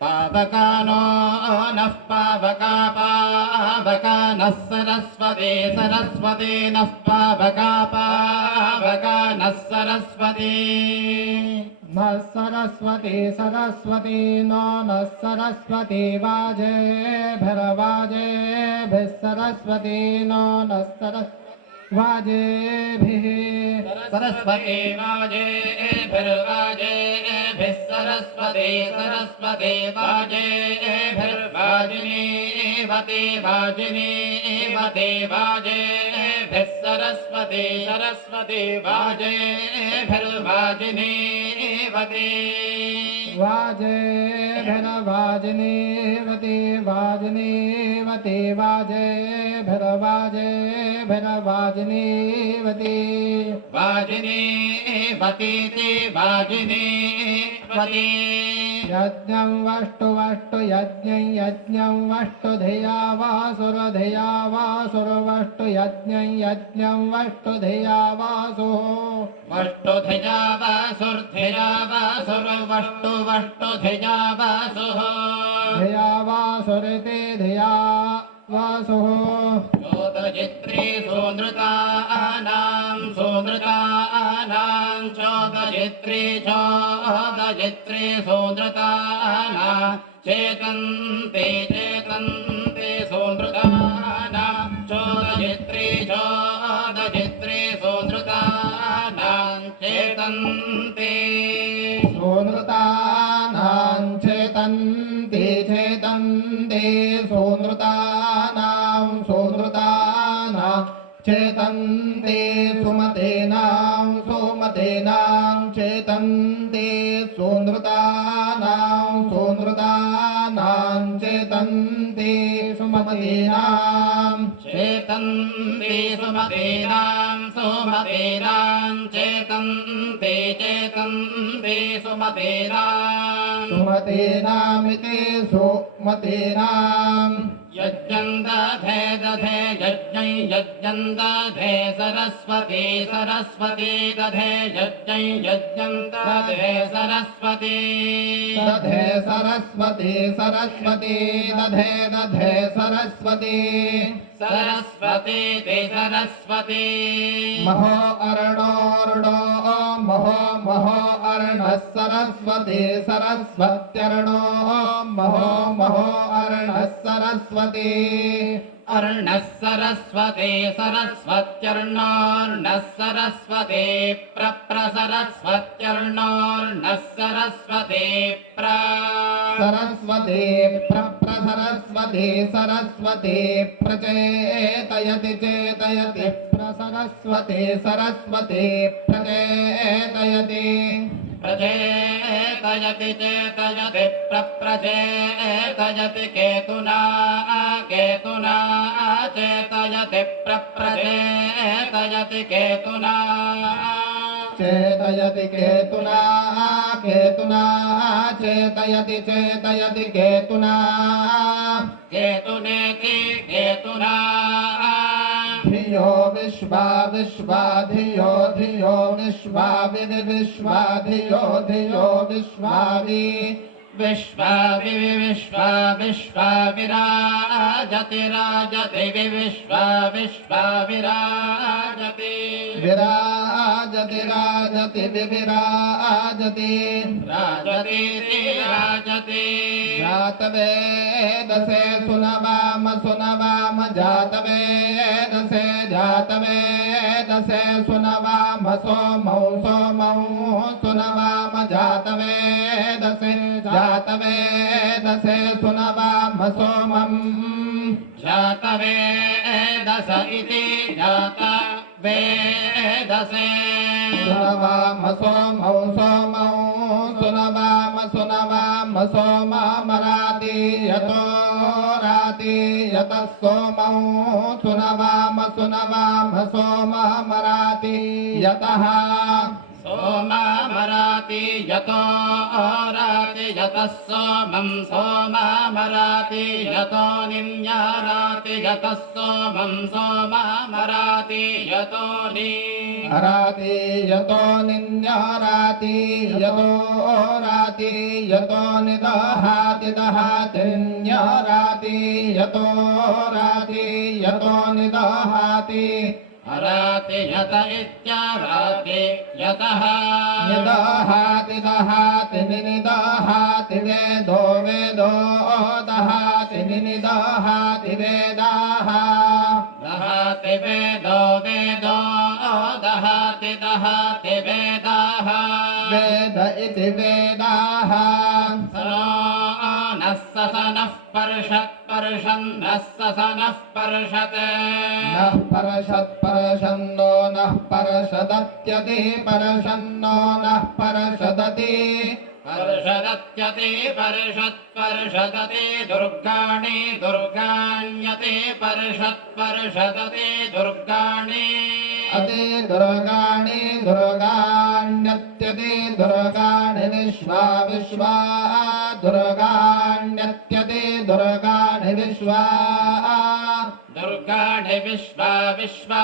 पावकानो नः पावका पावका नः सरस्वती सरस्वती नः पावका पावका नः सरस्वती नः सरस्वती सरस्वती नो नः सरस्वती वाजेभिर्वाजेभिः सरस्वती नो नः वाजेभिः सरस्वती वाजेभिर्वाजेभिः सरस्वती सरस्वती वाजेभिर्वाजिनीवती वाजिनीवती वाजेभिः सरस्वती सरस्वती वाजेभिर्वाजिनीवती वाजेभिर्वाजिनीवती वाजिनीवती वाजेभिर्वाजेभिर्वाजिनीवती वाजिनीवतीति वाजिनीवती यज्ञं वष्टु वष्टु यज्ञं वष्टु धिया वासुरवष्टु यज्ञं वष्टु धिया वासुः वष्टुधिया वासुर्धिया वासुर्वष्टु वष्टुधिया वासुः धिया वासुरिति धिया वासुः चोदजित्री सोनृतानां चोदजित्री चोदजित्री सोनृतानां चेतन्ते सोनृतानां चोदजित्री सोनृतानां चेतन्ते सोनृतानां चेतन्ते सोनृतानां चेतन्ते सुमतेनां चेतन्ते सोनृतानां चेतन्ते सुमतेनां चेतन्ते सुमतेनां चेतन्ते सुमतेनामिति सुमतेनां यज्ञं दधे यज्ञं दधे सरस्वती दधे यज्ञं दधे सरस्वती दधे सरस्वती दधे सरस्वती सरस्वती सरस्वती महो अर्णोर्णो महो अर्णः सरस्वती सरस्वत्यर्णो महो अर्णः सरस्वती अर्णः सरस्वती सरस्वत्यर्णोर्णः सरस्वती सरस्वत्यर्णोर्णः सरस्वती सरस्वती सरस्वती प्रचेतयति चेतयति सरस्वती प्रचेतयति प्रचेतयति चेतयति प्रचेतयति केतुना चेतयति प्रचेतयति केतुना चेतयति केतुना चेतयति केतुना केतुनेति केतुना धियो विश्वा धियो धियो विश्वा विराजति विराजति विराजति राजति जातवेदसे सुनवाम जातवेदसे सुनवाम सोमौ सुनवाम जातवेदसे सुनवाम सोमम् जातवेदस इति जातवेदसे सुनवाम सोमौ सुनवाम सोममराति यतः सोमौ सुनवाम सोममराति यतः सोमामराति यतो राति यतः सोमं सोमामराति यतो निन्याराति यतः सोमं सोमामराति यतो नि अराति यतो निन्याराति यतो राति यतो निदहाति दहाति निन्याराति यतो राति यतो निदहाति अराति यत इत्याराति यतः निदहाति दहाति निदहाति वेदो वेदो दहाति निदहाति वेदाः दहाति वेदो वेदो दहाति दहाति वेदाः वेद इति वेदाः सनो नः सनः पर्षत् पर्षन्नः सनः पर्षत् नः परषत् परषन्नो नः परषदत्यति परषन्नो नः परषदति पर्षदत्यति पर्षत् पर्षदति दुर्गाणि दुर्गाण्यति पर्षत् पर्षदति दुर्गाणि अति दुर्गाणि दुर्गाण्यत्यति दुर्गाणि विश्वा विश्वा दुर्गाण्यत्यति दुर्गाणि विश्वा दुर्गाणि विश्वा विश्वा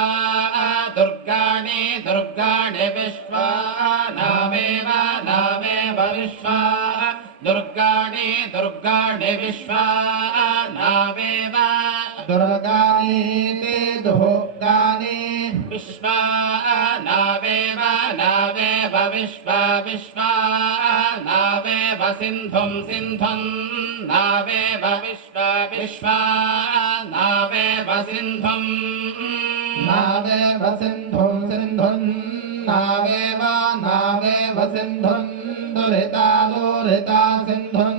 दुर्गाणि दुर्गाणि विश्वा नामेव नामेव विश्वा दुर्गाणि दुर्गाणि विश्वा नामेव दुर्गाणीति दुर्गाणि विश्वा नावेव नावेव विश्वा विश्वा नावेव सिन्धुं सिन्धुं नावेव विश्वा विश्वा नावेव सिन्धुं नावेव सिन्धुं सिन्धुं नावेव नावेव सिन्धुं दुरिता दुरिता सिन्धुं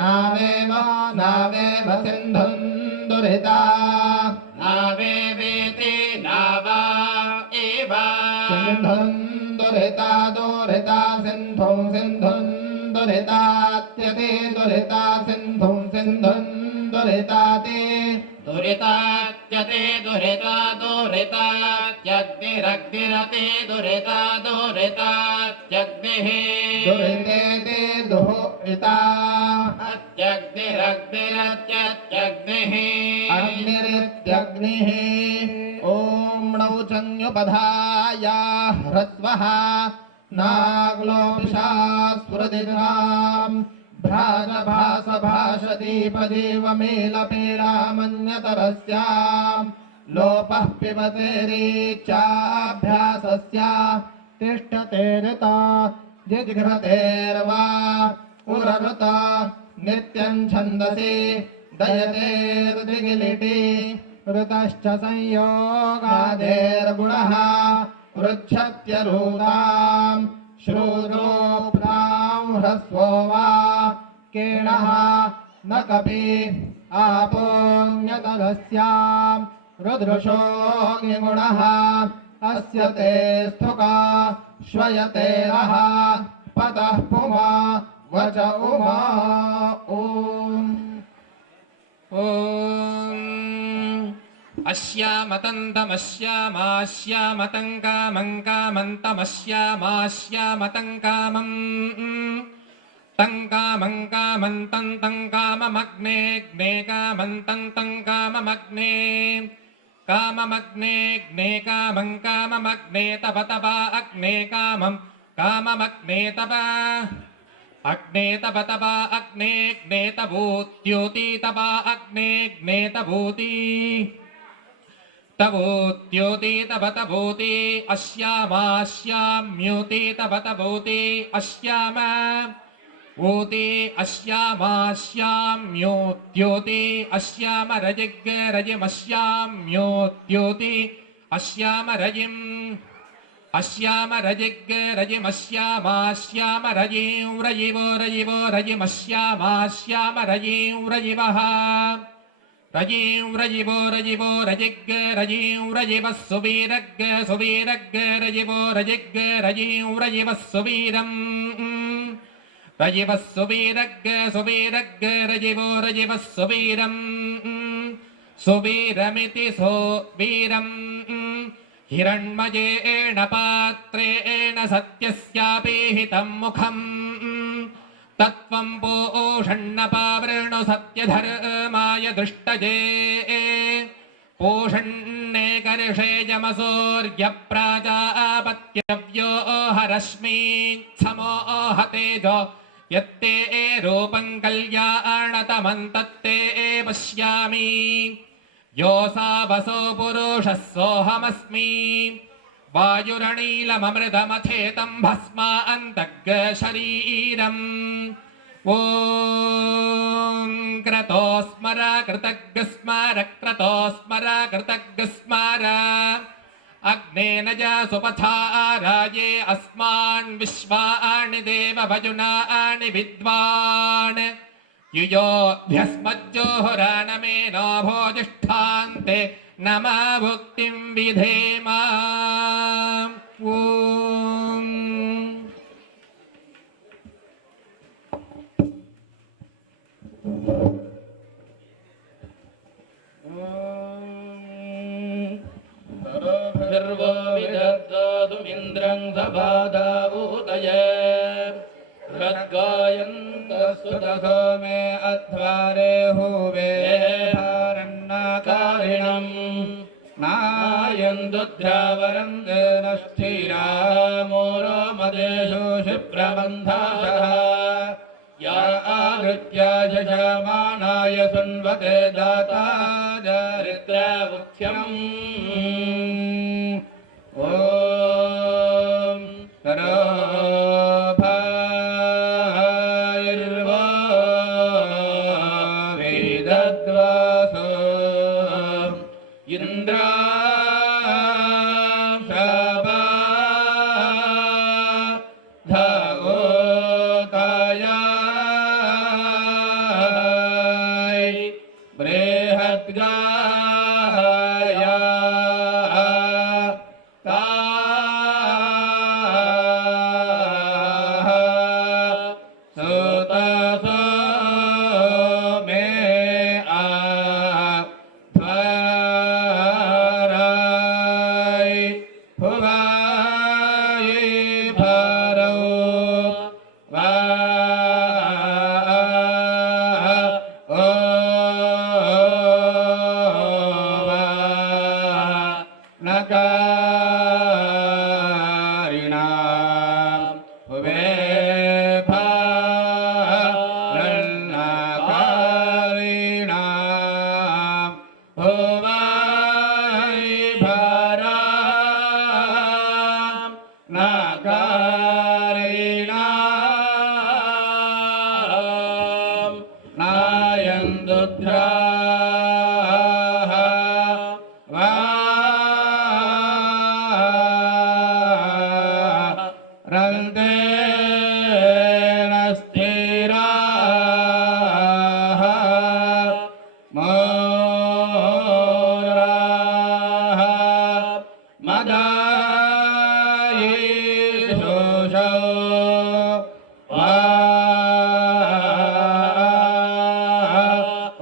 नावेव नावेव सिन्धुं दुरिता नावेवेति नावा एव सिन्धुं दुरिता दुरिता सिन्धुं सिन्धुं दुरितात्यति दुरिता सिन्धुं सिन्धुं दुरिताति दुरितात्यते दुरिता दुरितात्यग्निरग्निरते दुरिता दुरितात्यग्निः दुरितेति दुहिता अत्यग्निरग्निरत्यत्यग्निः अग्निरित्यग्निः ॐ नौचन्युपधाया ह्रस्वः नाग्लोपिषा स्फुरदिनाम् भ्राजभासभाषदीपजीवमेलपीडामन्यतरस्याम् लोपः पिबतेरीचाभ्यासस्य तिष्ठतेरिता जिघ्रतेर्वा उररुता नित्यं छन्दसि दयतेर्दिगिलिटि ऋतश्च संयोगादेर्गुणः पृच्छत्यरूताम् श्रूरोप्तां ह्रस्वो वा केणः न कपि आपोऽन्यतरस्याम् रुद्रुषोऽग्निगुणः अस्य ते स्थुका श्वयते रः पतः पुमा वच उमा ॐ अस्यामतन्तमस्यामास्यामतङ्कामङ्कामन्तमस्यामास्यामतङ्कामम् तङ्कामङ्कामन्तं तङ्काममग्नेऽग्ने कामन्तं तङ्काममग्ने काममग्नेऽग्ने कामङ्काममग्ने तप तपा अग्ने कामं काममग्ने तप अग्ने तप तपा अग्नेऽग्ने तभूत्योति तपा अग्नेऽग्ने तभूति तभूत्योति तपतभूति अस्यामास्याम्योति तपतभूति अस्याम ऊति अस्यामास्याम्योत्योति अस्याम रजिग रजिमस्याम्योत्योति अस्याम रजिम् अस्याम रजिग रजिमस्यामास्याम रजिं रजिवो रजिवो रजिमस्यामास्याम रजिं रजिवः रजिं रजिवो रजिवो रजिग रजिं रजिवः सुवीरग सुवीरग रजिवो रजिग रजिं रजिवः सुवीरम् रजिवः सुवीरग सुवीरग रजिवो रजिवः सुवीरम् सुवीरमिति सुवीरम् हिरण्मयेण पात्रेण सत्यस्यापीहितं मुखम् तत्त्वं पोषण्णपावृणु सत्यधर्माय दृष्टये पोषण्णे कर्षे यमसूर्यप्राजापत्यव्यो हरश्मीच्छमो तेजो यत्ते रूपं कल्याणतमं तत्ते पश्यामि योऽसा वसो पुरुषः सोऽहमस्मि वायुरणीलममृतमथेतं भस्मान्तग्शरीरम् ॐ क्रतोस्मर कृतज्ञस्मर क्रतोस्मर कृतज्ञस्मर अग्नेन च सुपथाराये अस्मान् विश्वानि देवभजुनानि विद्वान् युयोभ्यस्मज्जोहुरानमेनो भोजिष्ठान्ते नमः भुक्तिं विधेम सर्वो विदद्दातुमिन्द्रं सभादावूतये प्रद्गायन्तस्तुतसो मे अध्वारे हुवे भारन्नाकारिणम् नायन्दुद्रावरं तेन स्थिरा मोरो मदेषु क्षिप्रबन्धाशः या आगत्या शशमानाय सुन्वते दाता दारिद्र्यमुख्यम् ॐ सरोभार्वो वेदद्वासो इन्द्रा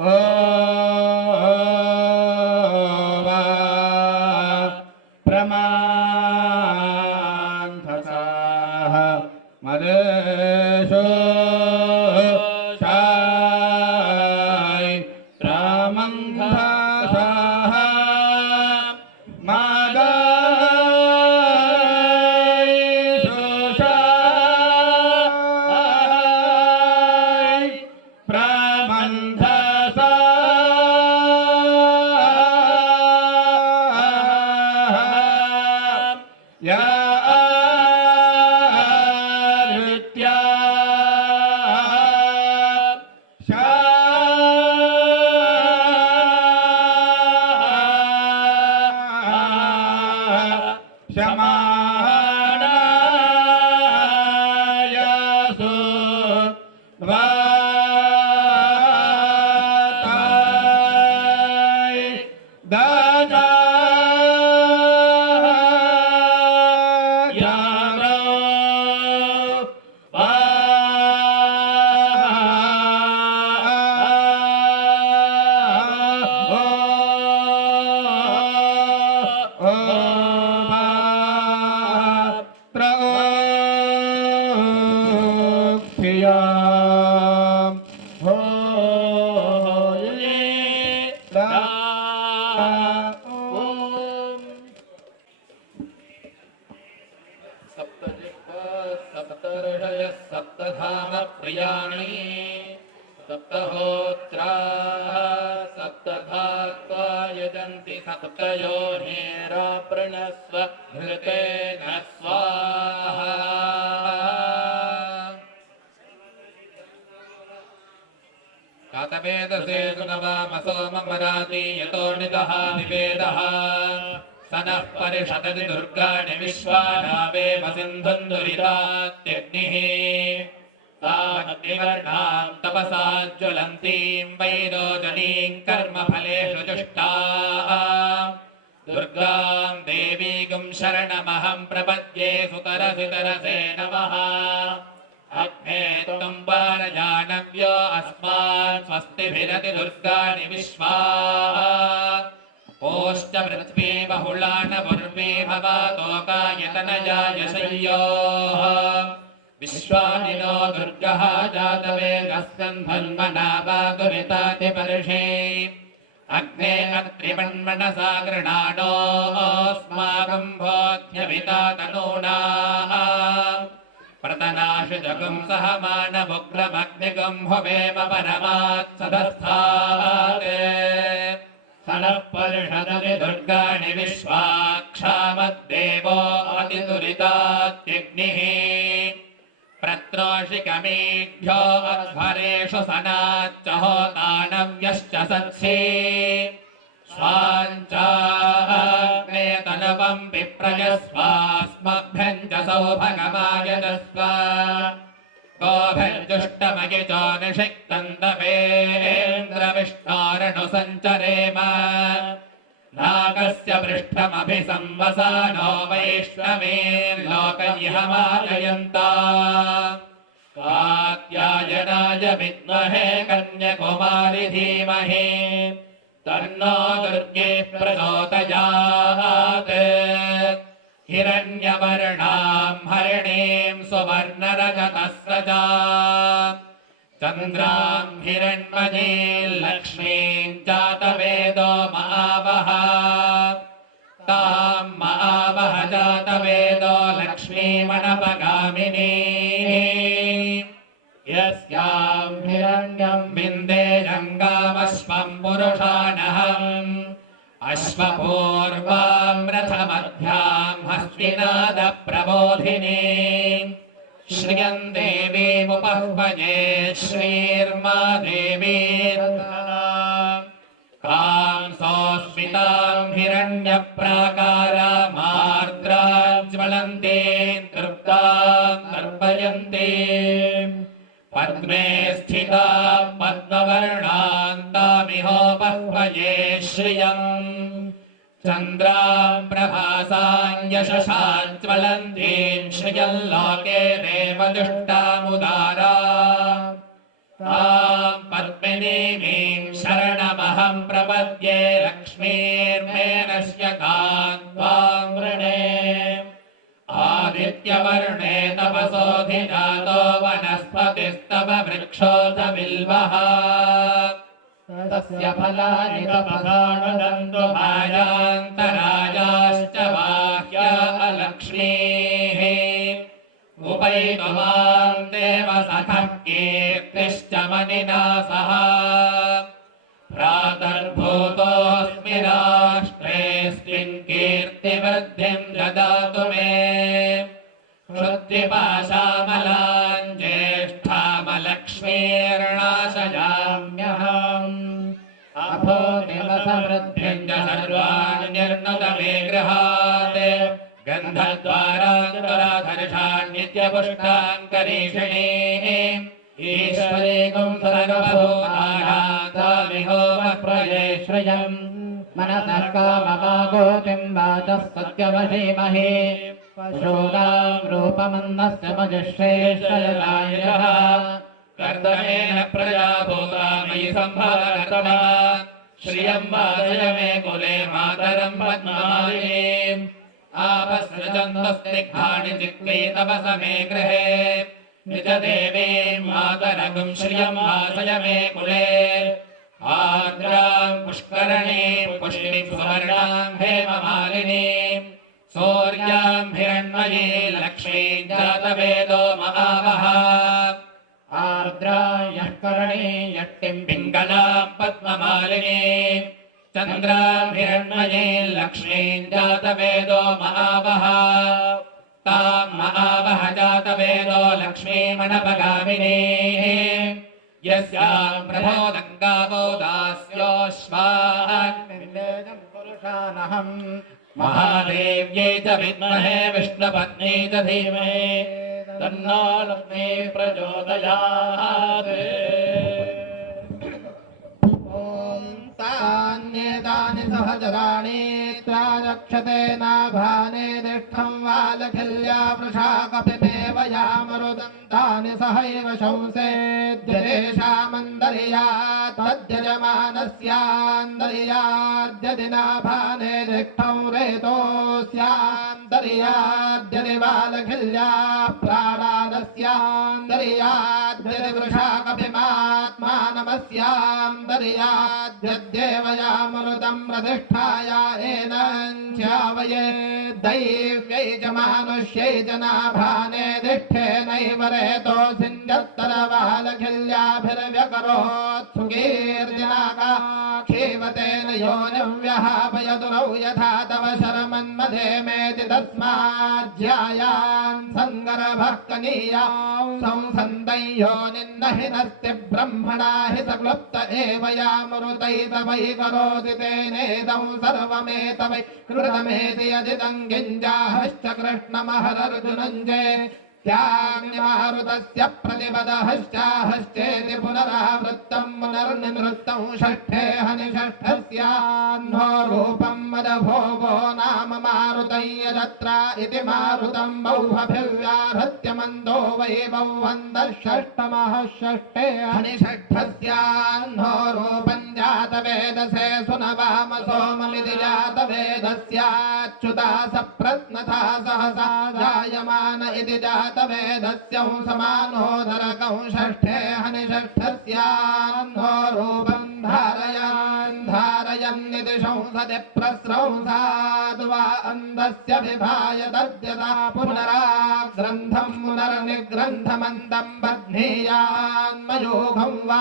Oh सप्तहोत्राः सप्तधात्वा यजन्ति सप्तयोनिरापृणस्व घृतेन स्वाहा कातवेदसे सुनवामसोममराति यतो निदः निवेदः स नः परिषदति दुर्गाणि विश्वानावेव सिन्धुन्दुरितात्यग्निः तामग्निवर्णां तपसा ज्वलन्तीं वैरोचनीं कर्मफलेषु जुष्टाः दुर्गां देवीं शरणमहं प्रपद्ये सुतरसितरसे नमः अग्ने त्वं वारजानव्यो अस्मान् स्वस्तिभिरति दुर्गाणि विश्वाः ओश्च पृथ्वी बहुलान पूर्वी भवातोकायतनयाय शय्योः विश्वानिनो दुर्गः जातवेगस्कन्धन्मनावातुरितातिपर्षे अग्ने अत्रिपन्मनसा गृणाणोऽस्माकं बोध्यविता तनूनाः प्रतनाशु जगुं सह मानवुग्रमग्निगं भवेम परमात्सदस्थात् स नः परिषदति दुर्गाणि विश्वाक्षामद्देवो अतिदुरितात्यग्निः प्रत्रोषिकमेभ्यो अध्वरेषु सनाच्च होतानव्यश्च सत्सि स्वाञ्चाग्ने तनवं विप्रजस्वास्मभ्यं च सौभगमायजस्व गोभिर्जुष्टमगिचो निषिक्तन्दवेन्द्रविष्णोरणुसञ्चरेम नागस्य पृष्ठमभिसंवसानो वैष्णवेर्लोकय्यमाजयन्ता कात्यायनाय विद्महे कन्यकुमारि धीमहि तन्नो दुर्गे प्रचोदयात् हिरण्यवर्णां हरिणीं सुवर्णरजतस्रजा चन्द्रां हिरण्मयीं लक्ष्मीं जातवेदो महावः तां महावः जातवेदो लक्ष्मीमणपगामिनी यस्यां हिरण्यं विन्देयङ्गामश्वं पुरुषानहम् अश्वपूर्वां रथमध्यां हस्तिनादप्रबोधिनी श्रियं देवीमुपह्वये श्रीर्मा देवी कां सोऽस्मितां हिरण्यप्राकारामार्द्रां ज्वलन्तीं तृप्तां तर्पयन्तीं पद्मे स्थितां पद्मवर्णान्तामिहोपह्वये श्रियम् चन्द्रां प्रभासां यशसां ज्वलन्तीं श्रियं लोके देवदुष्टामुदारा तां पद्मिनीं शरणमहं प्रपद्ये लक्ष्मीर्मेनस्य कां त्वां वृणे आदित्यवर्णे तपसोऽधिजातो वनस्पतिस्तव वृक्षोऽथ बिल्वः तस्य फलानि तपसानुदन्तु मायान्तरायाश्च बाह्या अलक्ष्मीः उपैतुमां देव सखः कीर्तिश्च मनिना सह प्रातर्भूतोऽस्मि राष्ट्रेऽस्मिन् कीर्तिवृद्धिं ददातु मे क्षुद्रिपाशामलां ज्येष्ठामलक्ष्मीर्नाशयाम्यहम् अभूतिमसमृद्धिं च सर्वाण्यर्नुत मे गृहात् गन्धद्वारान्तराधर्षान्नित्यपुष्टां करीषिणीम् ईश्वरीगुं सर्वभूतानां तामिहोमप्रये श्रियम् मनसः काममागोतिं वाचः सत्यमशीमहे पशूनां रूपमन्नस्य मजिश्रेष्ठयलायः कर्दमेन प्रजा भूता मयि सम्भवनतमा श्रियं वाचय मे कुले मातरं पद्ममालिनीम् आपसृजन्तस्निग्धानि चित्ते तपस मे गृहे निजदेवीं मातरगुं श्रियं वाचय मे कुले आर्द्रां पुष्करणीं पुष्टिं सुवर्णां हेममालिनीं सूर्यां हिरण्मयीं लक्ष्मीं जातवेदो महावः आर्द्रां यः करणीयट्टिम् पिङ्गलाम् पद्ममालिनी चन्द्राम् हिरण्मये लक्ष्मीम् जातवेदो महावः ताम् महावः जातवेदो लक्ष्मीमणपगामिनीः यस्याम् प्रबोधम् गावो दास्योऽश्वान् पुरुषानहम् महादेव्यै च विद्महे विष्णुपत्नी च धीमहि तन्नो लक्ष्मी प्रचोदयात्। तान्येतानि सहचराणि त्रारक्षते नाभाने दिष्ठं वालखिल्या वृषा कपिमेव यामरुदन्तानि सहैव शंसेद्यदेशामन्दर्या तद्यजमानस्यान्दर्याद्यदि नाभाने दिष्ठं रेतोऽस्यान्दर्याद्यदि वालखिल्या प्राणानस्यान्दर्याद्यदि वृषा कपिमात्मानमस्यान्दर्या देवयामृतं प्रतिष्ठाया एनञ्चावये दैव्यै च मानुष्यै च नाभाने दिष्ठेनैव रेतो सिञ्जत्तरवालखिल्याभिर्व्यकरोत्सुकीर्तिनाका क्षीवतेन योनिव्यहापयतुरौ यथा तव शरमन्मधे मेति तस्माज्ज्यायान् सङ्गर्भः कनीयां संसन्दै योनिन्न हि नस्ति ब्रह्मणा हि सक्लुप्त एव यामरुतैतवै करोति तेनेदं सर्वमेतवै कृतमेति यदिदं गिञ्जाहश्च कृष्णमहरर्जुनञ्जे त्याग्निमारुतस्य प्रतिपदहश्चाहश्चेति पुनरावृत्तं पुनर्निवृत्तं षष्ठे हनिषष्ठस्याह्नो रूपं मदभोगो नाम मारुतं यदत्रा इति मारुतं बौहभिव्याहृत्य मन्दो वै बौवन्दः षष्ठमः षष्ठे हनिषष्ठस्याह्नो रूपं जातवेदसे सुनवाम सोममिति जातवेदस्याच्युता सप्रत्नथा सहसा जायमान इति जातवेदस्यं समानोदरकं षष्ठे हनिषष्ठस्याह्नो रूपं धारयन्निति संसदि प्रस्रंसाद्वा अन्धस्य विभाय तद्यथा पुनराग्रन्थं पुनर्निग्रन्थमन्तं बध्नीयान्मयोगं वा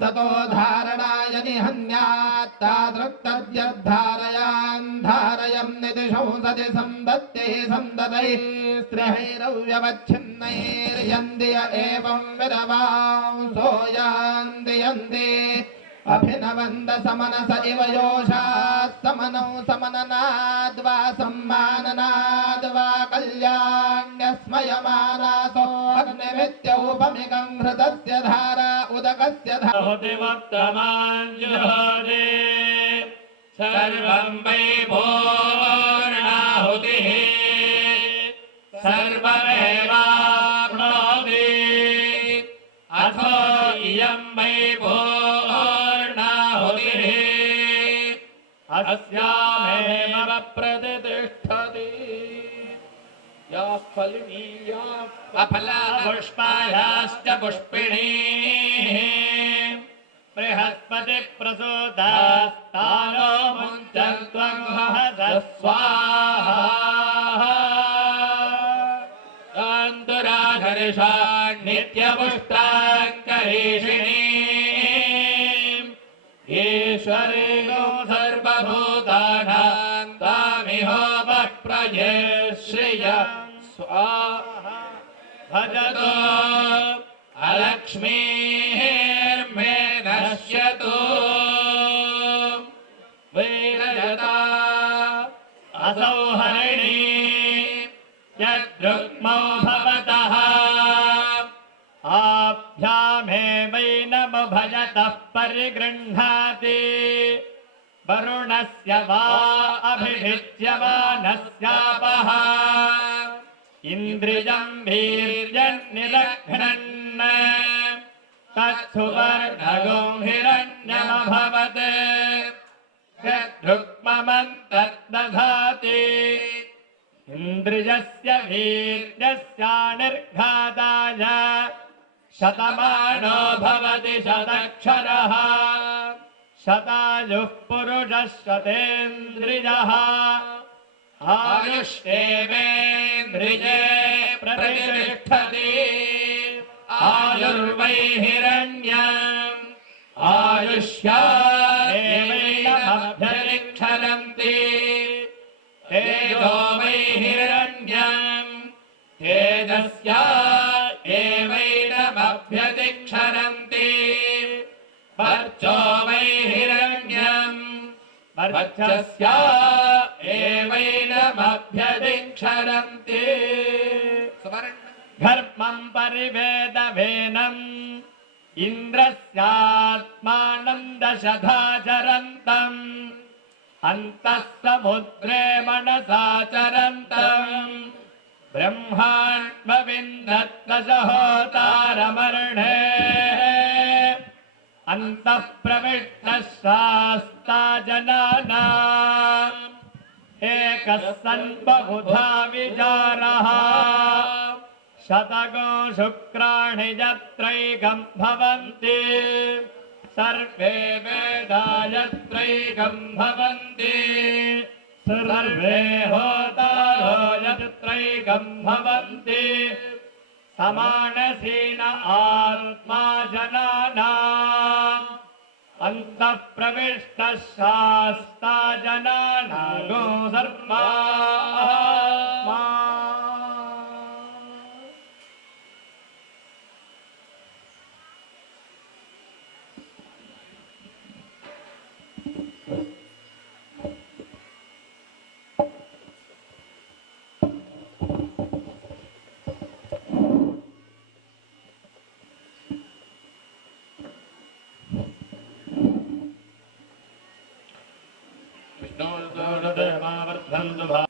ततो धारणाय निहन्यात् तादृक्तद्यद्धारयान् धारयन्निति संसदि सन्दत्यै सन्ददै स्त्रिहैरव्यवच्छिन्नैर्यन्ति य एवं विरवांसो यान्ति यन्ति अभिनवन्द समनस इव योषाः समनौ समननाद्वा सम्माननाद्वा कल्याण्यस्मयमानासो अग्निमित्य उपमिकं घृतस्य धारा उदकस्य वर्तमाञ्जुहोदे सर्वं वै पूर्णाहुतिः सर्वमेवाप्नोति अथो इयं वै पूर्णाहुतिः अस्यामेव प्रतिष्ठति या फलिनीया अफलापुष्पायाश्च पुष्पिणीः बृहस्पति प्रसूतास्तानो मुञ्चन्त्वं महसः स्वाहा तान्तुराधर्षा नित्यपुष्टाङ्करीषिणीम् ईश्वरेणो सर्वभूतानां तामिहोपः प्रयश्रिय स्वाहा भजतो अलक्ष्मीर्मे नश्यतु वैरजता असौ हरिणी यद्रुक्मौ भवतः आभ्यामेवैनमभजतः परिगृह्णाति वरुणस्य वा अभिभिज्यमानस्यापः इन्द्रियं वीर्यन्निरघ्नन् तत्सुवर्णगुं हिरण्यमभवत् यद्रुक्ममन्तर्दधाति इन्द्रियस्य वीर्यस्यानिर्घाताय शतमानो भवति शतक्षरः शतायुः पुरुषः शतेन्द्रियः आयुष्येवेन्द्रिये प्रतिष्ठति आयुर्वै हिरण्यम् आयुष्या एवैनमभ्यतिक्षरन्ति तेजो वै हिरण्यम् तेजस्या एवैनमभ्यतिक्षरन्ति वर्चो वै हिरण्यम् वर्चस्या एवैनमभ्यतिक्षरन्ति धर्मं परिवेदवेनम् इन्द्रस्यात्मानं दशधाचरन्तम् अन्तः समुद्रे मनसा चरन्तम् ब्रह्माण्डविन्दत्तसहोतारमर्णे अन्तः प्रविष्टः शास्ता जनानाम् एकः सन् बहुधा विचारः शतको शुक्राणि यत्रैकं भवन्ति सर्वे वेदा यत्रैकं भवन्ति सर्वे होतारो यत्रैकं भवन्ति समानसीन आत्मा जनानाम् अन्तः प्रविष्टः शास्ता जनानागो सर्वात्मा देवावर्धन्तु भा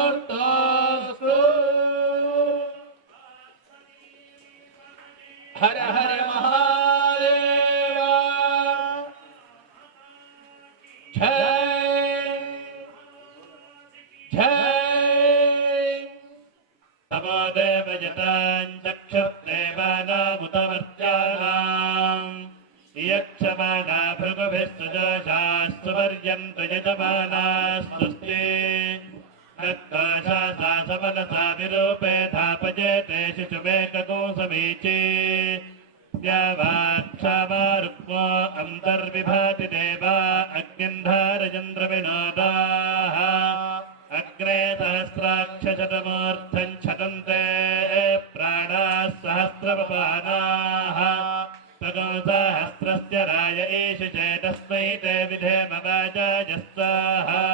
समोर्तस्तु हर हर महादेव जय चक्षुर्देवानामुतवर्त्यानाम् यक्षमाना भृगुभिस्तुजास्तु पर्यन्तु यजमानास्तुस्ते नत्ताशासा समनसा विरूपे धापजेते शिशुमेकको समीचे द्यावाक्षामारुक्मो अन्तर्विभाति देवा अग्निन्धारचन्द्रविनोदाः अग्रे सहस्राक्षशतमूर्धम् छदन्ते प्राणाः सहस्रवपानाः ततो सहस्रस्य राय एष चेतस्मै ते विधेम वाजाय स्वाहा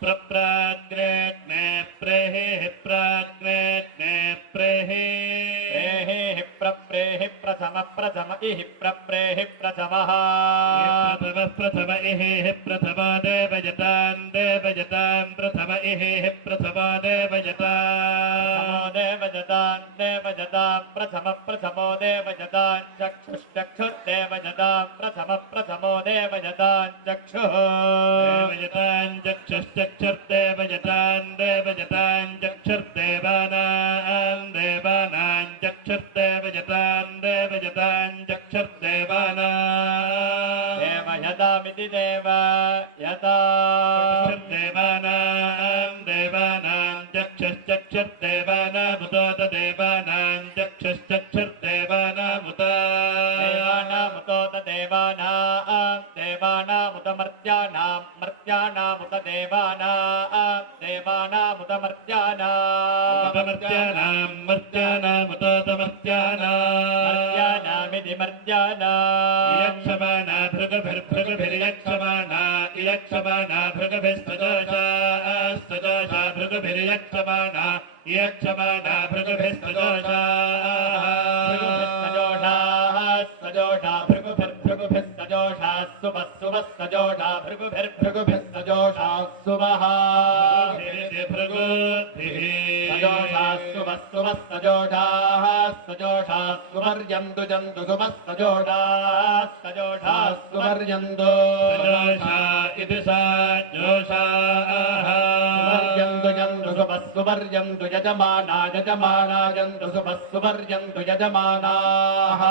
प्रप्राग्रेग्ने प्रेहि प्राग्रेग्ने प्रेहि प्रेहि प्रप्रेहि प्रथम प्रथम इहि प्रप्रेहि प्रथमः प्रथम इहि प्रथम देवयतान् देवयतान् प्रथम इहि प्रथम देवयतान् देवयतान् देवयतान् प्रथम प्रथमो देवयतान् चक्षुश्चक्षुर्देवयतान् प्रथम प्रथमो देवयतान् चक्षुः देवयतान् चक्षुश्चक्षुर्देवयतान् देवयतान् चक्षुर्देवानां देवानां चक्षुर्देवयतान् देवयतान् चक्षुर्देवानां देवयतामिति देवयता देवानां देवानां चक्षुश्चक्षुर्देवानामुत देवानां चक्षुश्चक्षुर्देवानामुत देवानामुत देवानां देवानामुत मर्त्यानां मर्त्यानामुत देवानां देवानामुत मर्त्यानां मर्त्यानामुत मर्त्यानामिति मर्त्यानां यक्षमाना भृगभिर्भृगभिर्यक्षमाना इयक्षमाना भृगभिस्तदोषा भृगभिर्यक्षमाना इयक्षमाना भृगभिस्तदोषाः सजोषा भृगुभिर्भृगुभिस्तजोषा सुमस्सुमस्तजोषा भृगुभिर्भृगुभिस्तजोषा सुमः सजोषा सुमस्सुमस्तजोषाः सजोषा सुमर्यन्तु जन्तु सुमस्तजोषाः सजोषा सुमर्यन्तु सजोषा इति सा जोषाः सुमर्यन्तु जन्तु सुवर्यन्तु यजमानायन्तु शुभः सुवर्यन्तु यजमानाः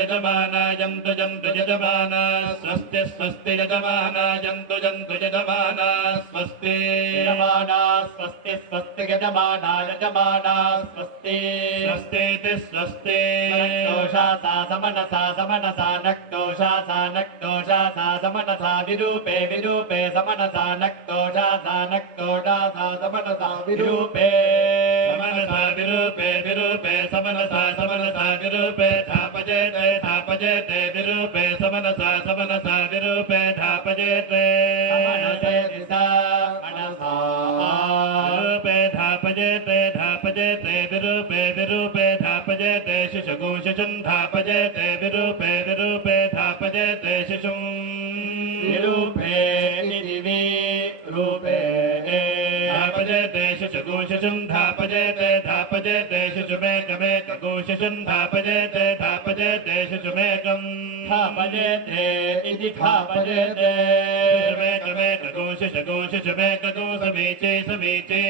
यजमानायन्तु जन्तु यजमाना स्वस्ति स्वस्ति यजमानायन्तु जन्तु यजमाना स्वस्ति यजमाना स्वस्ति स्वस्ति यजमाना यजमाना स्वस्ति स्वस्तीति स्वस्ति नक्तोषासा समनसा नक्तोषासा समनसा विरूपे विरूपे समनसा नक्तोषासा समनसा विरूपे समनसा विरूपे विरूपे समनसा विरूपे धापजेते धापजेते विरूपे समनसा विरूपे धापजेते समनसे दिशा मनसा विरूपे धापजेते धापजेते विरूपे विरूपे धापजेते शिशुगुं शिशुं धापजेते विरूपे विरूपे धापजेते शिशुं विरूपे निदिवि रूपे धापजेते शिशुगुं शिशुं धापजेते धापजेते शिशुमेकमेकगुं शिशुं धापजेते धापजेते शिशुमेकम् खापजेते इति खापजेते शिशुमेकमेकगुं शिशुमेकगुं समीचे समीचे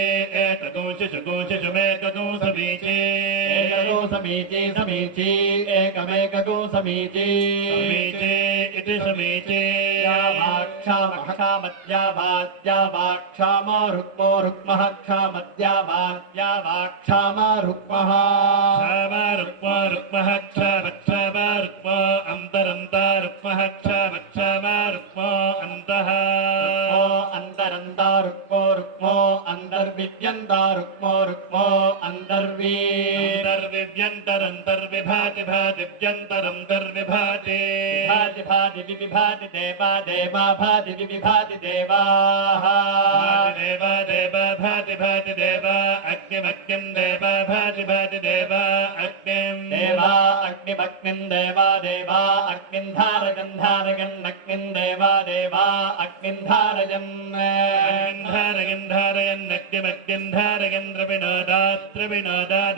एकगुं शिशुमेकगुं समीचे एकगो समीची समीची एकमेकगो समीची समीचे इति समीचे क्षामद्यावाक्षाम रुक्मो रुक्मः क्षामद्यावाक्षाम रुक्मः क्षामा रुक्मो रुक्मः क्षामक्षामा रुक्मो अन्तरन्ता रुक्मः क्षामक्षामा रुक्मो अन्तः अंतरंदा रुक्मो अंतर्विद्यंता रुक्मो अन्तर्विभ्यन्तरन्तर्विभाति भातिभ्यन्तरं तर्विभाति भाति भाति विविभाति देवा देवा भाति विविभाति देवाः देवा देवा भाति भाति देवा अग्निमग्निं देवा भाति भाति देवा अग्निं देवा अग्निमग्निं देवा देवा अग्निं धारयन् धारयन् अग्निं देवा देवा अग्निं धारयन् धारयन् धारयन् अग्निमग्निं धारयन् द्रविणोदा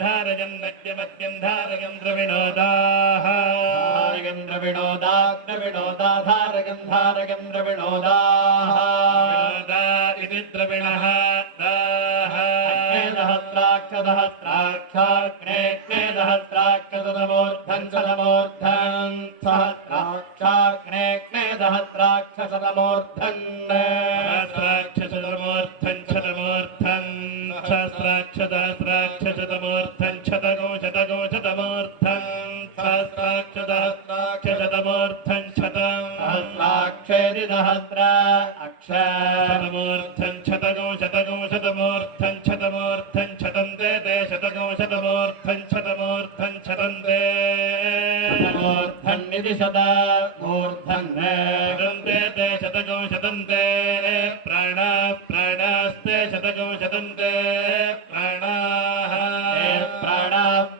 धारयन् अग्निमग्निं धारयन् द्रविणोदाः धारयन् द्रविणोदा धारयन् द्रविणोदाः इति द्रविणः दाः सहस्राक्षदहस्राक्षाग्ने सहस्राक्षसदमूर्धन् सदमूर्धन् सहस्राक्षाग्ने सहस्राक्षसदमूर्धन् सहस्राक्षशतमूर्धन् शतमूर्धन् सहस्राक्षदहस्राक्षशतमूर्धन् शतगो शतमूर्धन् सहस्राक्षदहस्राक्षशतमूर्धन् शतम् सहस्राक्षेति सहस्र शतमूर्धन् शतगो शतमूर्धन् शतमूर्धन् शतन्ते ते शतगो शतमूर्धन् शतमूर्धन् शतन्ते शतमूर्धन्निति शतमूर्धन् शतन्ते ते शतगो शतन्ते प्राणास्ते शतगो शतन्ते प्राणाः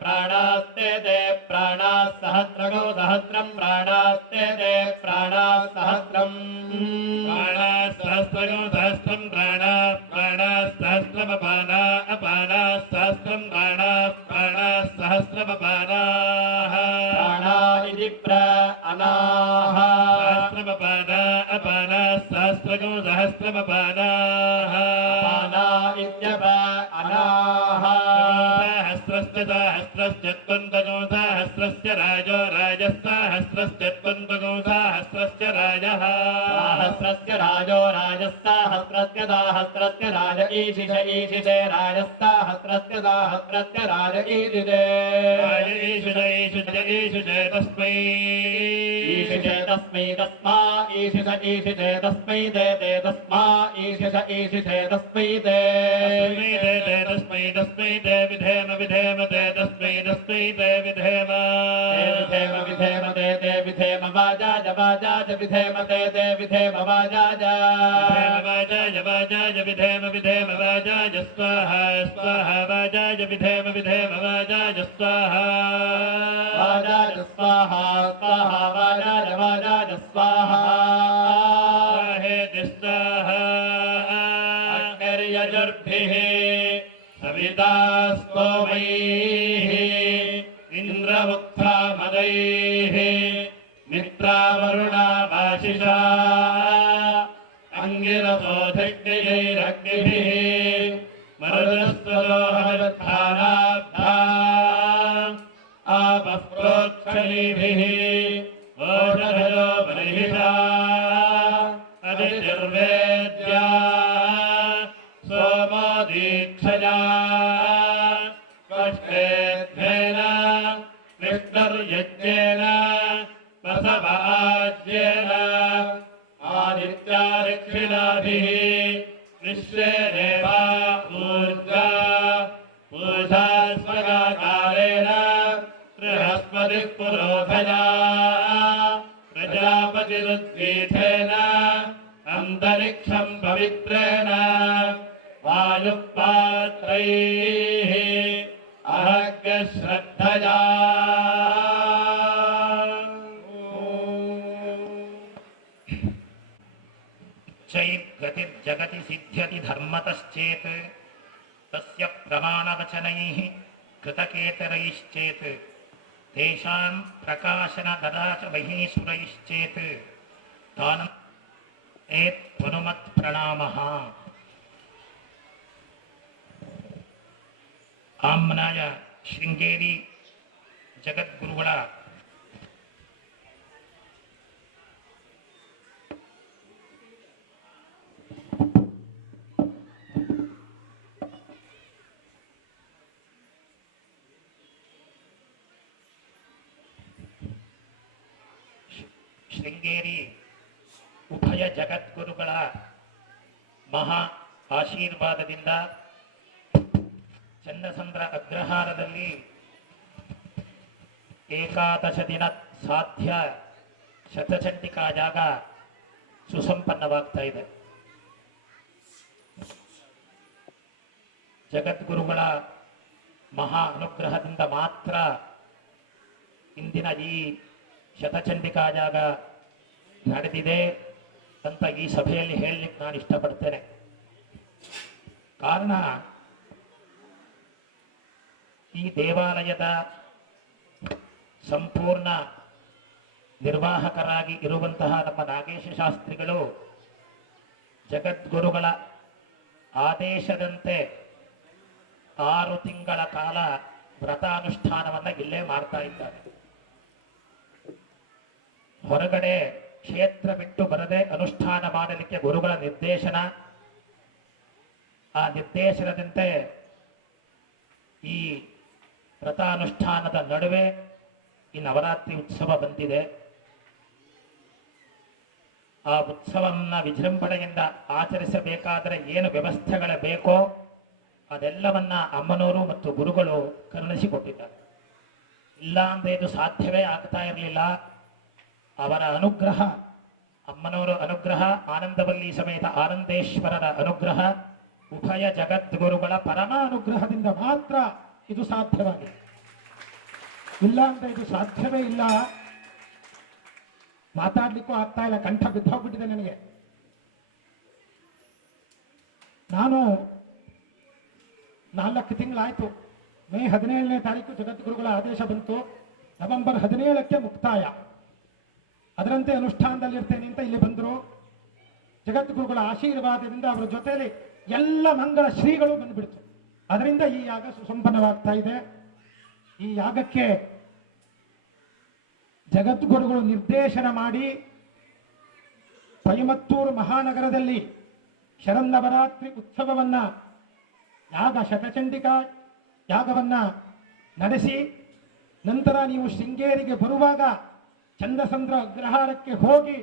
प्राणास्ते ते प्राणाः सहस्रगो सहस्रं प्राणास्ते ते प्राणाः सहस्रम् सहस्रगो सहस्रं प्राणाः सहस्रमपाना अपाना सहस्रं प्राणाः सहस्रमपानाः प्राणा इति प्राणाः सहस्रमपाना अपाना सहस्रगो सहस्रमपानाः अपाना इत्यपानाः सहस्रस्य सहस्रस्य त्वन्तगो सहस्रस्य राजो राजस्सहस्रस्य त्वन्तगो सहस्रस्य राजः सहस्रस्य राजो राजस्सहस्रस्य दाहस्रस्य राज ईशिषे राजस्सहस्रस्य दाहस्रस्य राज ईशिषे ईशुषे तस्मै ईशिषे तस्मै तस्मा ईशिषे तस्मै ते तस्मा ईशिषे तस्मै ते तस्मै ते विधेम ते तस्मै ते विधेम ते विधेम वाजाज विधेम ते विधेम वाजाज वाजाय विधेम वाजाय स्वाहा स्वाहा वाजाय विधेम वाजाय स्वाहा वाजाज स्वाहा स्वाहा वाजाज स्वाहा हेति स्वाहा अग्निर्यजुर्भिः सविता स्तोमैः इन्द्रमुक्थामदैः मित्रावरुणा वाशिषा अंगिरसोधिष्टिजैरग्निभिः मरुदस्वदोहवत्थानाभ्याम् आपः प्रोक्षणीभिः ओषधयो बर्हिषा अदितिर्वेद्या सोमो दीक्षया कष्टेध्वेन विष्णुर्यज्ञेन बसवाज्येन आदित्यादिक्षिणाभिः विश्वे देवा ऊर्जा पूषास्मगाकारेण बृहस्पतिः पुरोधया प्रजापतिरुद्गीथेन अन्तरिक्षं पवित्रेण वायुपात्रैः अहग्रश्रद्धया चैर्गतिर्जगति सिद्ध्यति धर्मतश्चेत् तस्य प्रमाणवचनैः कृतकेतरैश्चेत् तेषां प्रकाशन ददाच महीसुरैश्चेत् तानं त्वनुमत्प्रणामः। ಆಮ್ನಾಯ ಶೃಂಗೇರಿ ಜಗದ್ಗುರುಗಳ ಶೃಂಗೇರಿ ಉಭಯ ಜಗದ್ಗುರುಗಳ ಮಹಾ ಆಶೀರ್ವಾದದಿಂದ ಚನ್ನಸಂದ್ರ ಅಗ್ರಹಾರದಲ್ಲಿ ಏಕಾದಶ ದಿನ ಸಾಧ್ಯ ಶತಚಂಡಿಕಾ ಯಾಗ ಸುಸಂಪನ್ನವಾಗ್ತಾ ಇದೆ. ಜಗದ್ಗುರುಗಳ ಮಹಾ ಅನುಗ್ರಹದಿಂದ ಮಾತ್ರ ಇಂದಿನ ಈ ಶತಚಂಡಿಕಾ ಯಾಗ ನಡೆದಿದೆ ಅಂತ ಈ ಸಭೆಯಲ್ಲಿ ಹೇಳಲಿಕ್ಕೆ ನಾನು ಇಷ್ಟಪಡ್ತೇನೆ. ಕಾರಣ, ಈ ದೇವಾಲಯದ ಸಂಪೂರ್ಣ ನಿರ್ವಾಹಕರಾಗಿ ಇರುವಂತಹ ನಮ್ಮ ನಾಗೇಶ ಶಾಸ್ತ್ರಿಗಳು ಜಗದ್ಗುರುಗಳ ಆದೇಶದಂತೆ 6 ತಿಂಗಳ ಕಾಲ ವ್ರತಾನುಷ್ಠಾನವನ್ನು ಇಲ್ಲೇ ಮಾಡ್ತಾ ಇದ್ದಾರೆ. ಹೊರಗಡೆ ಕ್ಷೇತ್ರ ಬಿಟ್ಟು ಬರದೆ ಅನುಷ್ಠಾನ ಮಾಡಲಿಕ್ಕೆ ಗುರುಗಳ ನಿರ್ದೇಶನ, ಆ ನಿರ್ದೇಶನದಂತೆ ಈ ವ್ರತಾನುಷ್ಠಾನದ ನಡುವೆ ಈ ನವರಾತ್ರಿ ಉತ್ಸವ ಬಂದಿದೆ. ಆ ಉತ್ಸವವನ್ನು ವಿಜೃಂಭಣೆಯಿಂದ ಆಚರಿಸಬೇಕಾದರೆ ಏನು ವ್ಯವಸ್ಥೆಗಳ ಬೇಕೋ ಅದೆಲ್ಲವನ್ನ ಅಮ್ಮನವರು ಮತ್ತು ಗುರುಗಳು ಕರುಣಿಸಿಕೊಟ್ಟಿದ್ದಾರೆ. ಇಲ್ಲ ಅಂದರೆ ಇದು ಸಾಧ್ಯವೇ ಆಗ್ತಾ ಇರಲಿಲ್ಲ. ಅವರ ಅನುಗ್ರಹ, ಅಮ್ಮನವರ ಅನುಗ್ರಹ, ಆನಂದವಲ್ಲಿ ಸಮೇತ ಆನಂದೇಶ್ವರರ ಅನುಗ್ರಹ, ಉಭಯ ಜಗದ್ಗುರುಗಳ ಪರಮ ಅನುಗ್ರಹದಿಂದ ಮಾತ್ರ ಇದು ಸಾಧ್ಯವಾಗಿದೆ. ಇಲ್ಲ ಅಂದ್ರೆ ಇದು ಸಾಧ್ಯವೇ ಇಲ್ಲ. ಮಾತಾಡ್ಲಿಕ್ಕೂ ಆಗ್ತಾ ಇಲ್ಲ, ಕಂಠ ಬಿದ್ದೋಗ್ಬಿಟ್ಟಿದೆ ನನಗೆ. ನಾನು 4 ತಿಂಗಳಾಯ್ತು. ಮೇ 17ನೇ ತಾರೀಕು ಜಗದ್ಗುರುಗಳ ಆದೇಶ ಬಂತು. ನವೆಂಬರ್ 17ಕ್ಕೆ ಮುಕ್ತಾಯ. ಅದರಂತೆ ಅನುಷ್ಠಾನದಲ್ಲಿರ್ತೇನೆ ಅಂತ ಇಲ್ಲಿ ಬಂದರು. ಜಗದ್ಗುರುಗಳ ಆಶೀರ್ವಾದದಿಂದ ಅವರ ಜೊತೆಯಲ್ಲಿ ಎಲ್ಲ ಮಂಗಳ ಶ್ರೀಗಳು ಬಂದ್ಬಿಡ್ತು. ಅದರಿಂದ ಈ ಯಾಗ ಸುಸಂಪನ್ನವಾಗ್ತಾ ಇದೆ. ಈ ಯಾಗಕ್ಕೆ ಜಗದ್ಗುರುಗಳು ನಿರ್ದೇಶನ ಮಾಡಿ ಕೊಯಮತ್ತೂರು ಮಹಾನಗರದಲ್ಲಿ ಶರನ್ನವರಾತ್ರಿ ಉತ್ಸವವನ್ನ, ಯಾಗ ಶತಚಂಡಿಕಾ ಯಾಗವನ್ನ ನಡೆಸಿ, ನಂತರ ನೀವು ಶೃಂಗೇರಿಗೆ ಬರುವಾಗ ಚಂದಸಂದ್ರ ಅಗ್ರಹಾರಕ್ಕೆ ಹೋಗಿ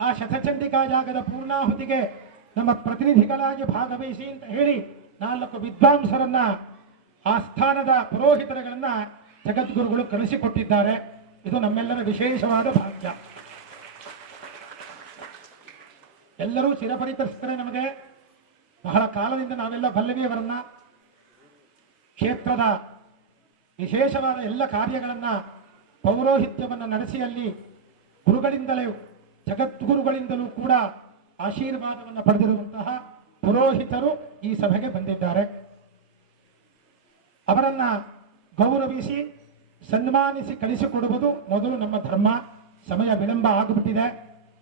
ಆ ಶತಚಂಡಿಕಾ ಯಾಗದ ಪೂರ್ಣಾಹುತಿಗೆ ನಮ್ಮ ಪ್ರತಿನಿಧಿಗಳಾಗಿ ಭಾಗವಹಿಸಿ ಅಂತ ಹೇಳಿ 4 ವಿದ್ವಾಂಸರನ್ನ, ಆಸ್ಥಾನದ ಪುರೋಹಿತರುಗಳನ್ನ ಜಗದ್ಗುರುಗಳು ಕಳಿಸಿಕೊಟ್ಟಿದ್ದಾರೆ. ಇದು ನಮ್ಮೆಲ್ಲರ ವಿಶೇಷವಾದ ಭಾಗ್ಯ. ಎಲ್ಲರೂ ಚಿರಪರಿತರಿಸ್ತಾರೆ. ನಮಗೆ ಬಹಳ ಕಾಲದಿಂದ ನಾವೆಲ್ಲ ಬಲ್ಲವಿಯವರನ್ನ, ಕ್ಷೇತ್ರದ ವಿಶೇಷವಾದ ಎಲ್ಲ ಕಾರ್ಯಗಳನ್ನ, ಪೌರೋಹಿತ್ಯವನ್ನು ನಡೆಸಿ ಅಲ್ಲಿ ಗುರುಗಳಿಂದಲೇ, ಜಗದ್ಗುರುಗಳಿಂದಲೂ ಕೂಡ ಆಶೀರ್ವಾದವನ್ನು ಪಡೆದಿರುವಂತಹ ಪುರೋಹಿತರು ಈ ಸಭೆಗೆ ಬಂದಿದ್ದಾರೆ. ಅವರನ್ನ ಗೌರವಿಸಿ ಸನ್ಮಾನಿಸಿ ಕಳಿಸಿಕೊಡುವುದು ಮೊದಲು ನಮ್ಮ ಧರ್ಮ. ಸಮಯ ವಿಳಂಬ ಆಗಿಬಿಟ್ಟಿದೆ.